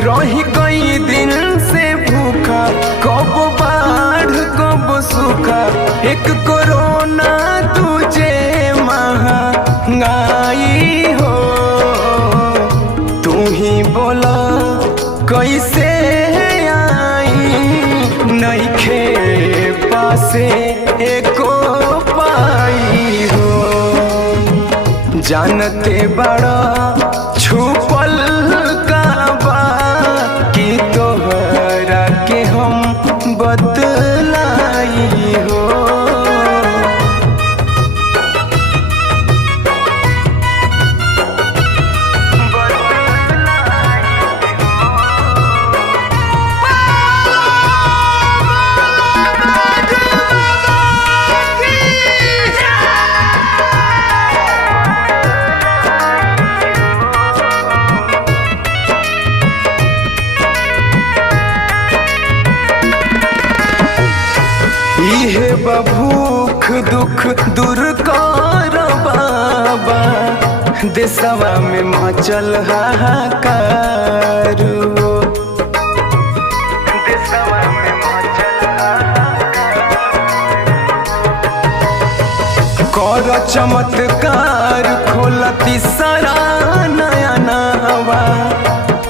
रही कई दिन से भूखा, कब बाढ़ कब सूखा, एक कोरोना तुझे महंगाई हो। तू ही बोला कैसे आई, नइखे पासे एको पाई हो। जानते बड़ा छुपल का बा कि तोहरा के हम बतलाई हो। इहे भूख दुख दूर कर बाबा, देशवा में मचल हाहाकार। देशवा में मचल कर चमत्कार, खोलती सारा नया नवा,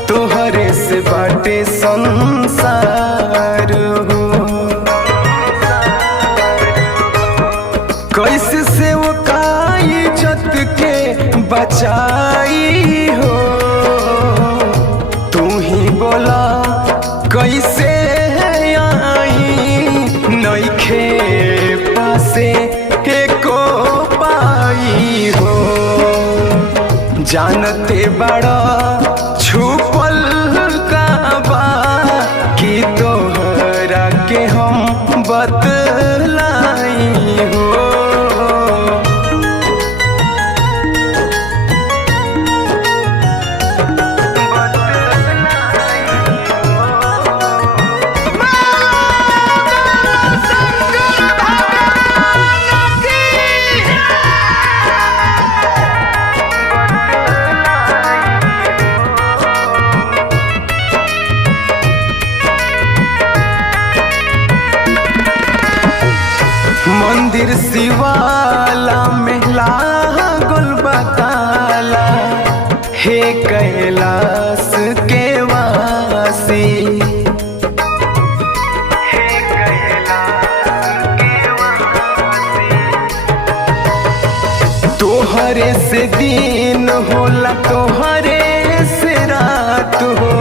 तोहरे से बाटे संसार हो। कैसे से वो काई इज्जत के बचाई हो। तू ही बोला कैसे आई, नइखे पासे एको पाई हो। जानते बड़ा छुपल का बा कि तोहरा के हम बतलाई हो। मंदिर शिवाला में लागल बताला, हे कैलाश के वासी। हे कैलाश के वासी, तोहरे से दिन होला, तोहरे से रात हो।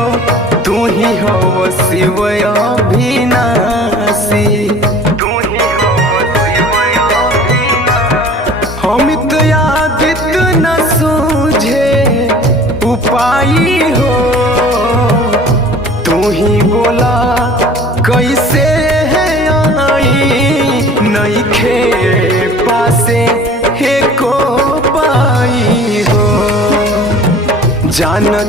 तू ही हो शिव अविनाशी। अमित यादित न सूझे उपाई हो। तू ही बोला कैसे आई, नइखे पासे एको पाई हो। जानते